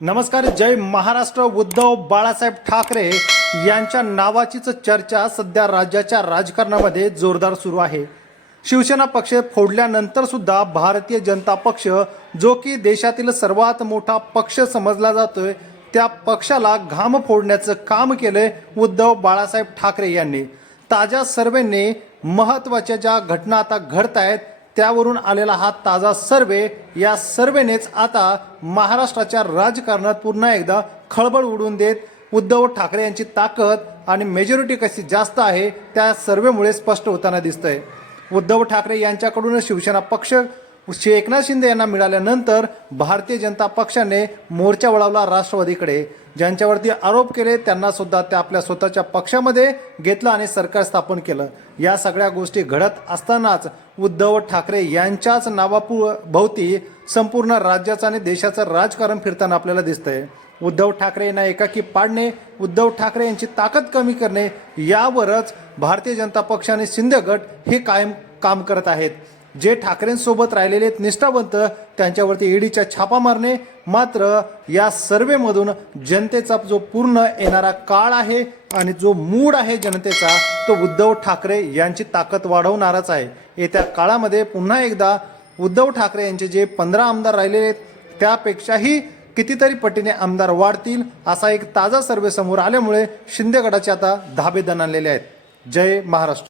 नमस्कार जय महाराष्ट्र उद्धव बाळासाहेब ठाकरे यांच्या नावाचीच चर्चा सध्या राज्याच्या राजकारणामध्ये जोरदार सुरू आहे. शिवसेना पक्ष फोडल्यानंतर सुद्धा भारतीय जनता पक्ष जो की देशातील सर्वात मोठा पक्ष समजला जातोय त्या पक्षाला घाम फोडण्याचं काम केलंय उद्धव बाळासाहेब ठाकरे यांनी. ताज्या सर्वेने महत्त्वाच्या ज्या घटना आता घडत आहेत त्यावरून आलेला हा ताजा सर्वे या सर्वेनेच आता महाराष्ट्राच्या राजकारणात पुन्हा एकदा खळबळ उडून देत उद्धव ठाकरे यांची ताकद आणि मेजॉरिटी कशी जास्त आहे त्या सर्वेमुळे स्पष्ट होताना दिसतंय. उद्धव ठाकरे यांच्याकडून शिवसेना पक्ष श्री एकनाथ शिंदे यांना मिळाल्यानंतर भारतीय जनता पक्षाने मोर्चा वळवला राष्ट्रवादीकडे ज्यांच्यावरती आरोप केले त्यांना सुद्धा त्या आपल्या स्वतःच्या पक्षामध्ये घेतलं आणि सरकार स्थापन केलं. या सगळ्या गोष्टी घडत असतानाच उद्धव ठाकरे यांच्याच नावापू भोवती संपूर्ण राज्याचं आणि देशाचं राजकारण फिरताना आपल्याला दिसतंय. उद्धव ठाकरे यांना एकाकी पाडणे उद्धव ठाकरे यांची ताकद कमी करणे यावरच भारतीय जनता पक्ष आणि शिंदे गट हे कायम काम करत आहेत. जे ठाकरेंसोबत राहिलेले आहेत निष्ठावंत त्यांच्यावरती ईडीच्या छापा मारणे मात्र या सर्वेमधून जनतेचा जो पूर्ण येणारा काळ आहे आणि जो मूड आहे जनतेचा तो उद्धव ठाकरे यांची ताकद वाढवणारच आहे. येत्या काळामध्ये पुन्हा एकदा उद्धव ठाकरे यांचे जे पंधरा आमदार राहिलेले आहेत त्यापेक्षाही कितीतरी पटीने आमदार वाढतील असा एक ताजा सर्वे समोर आल्यामुळे शिंदे गटाचे आता धाबे दणानलेले आहेत. जय महाराष्ट्र.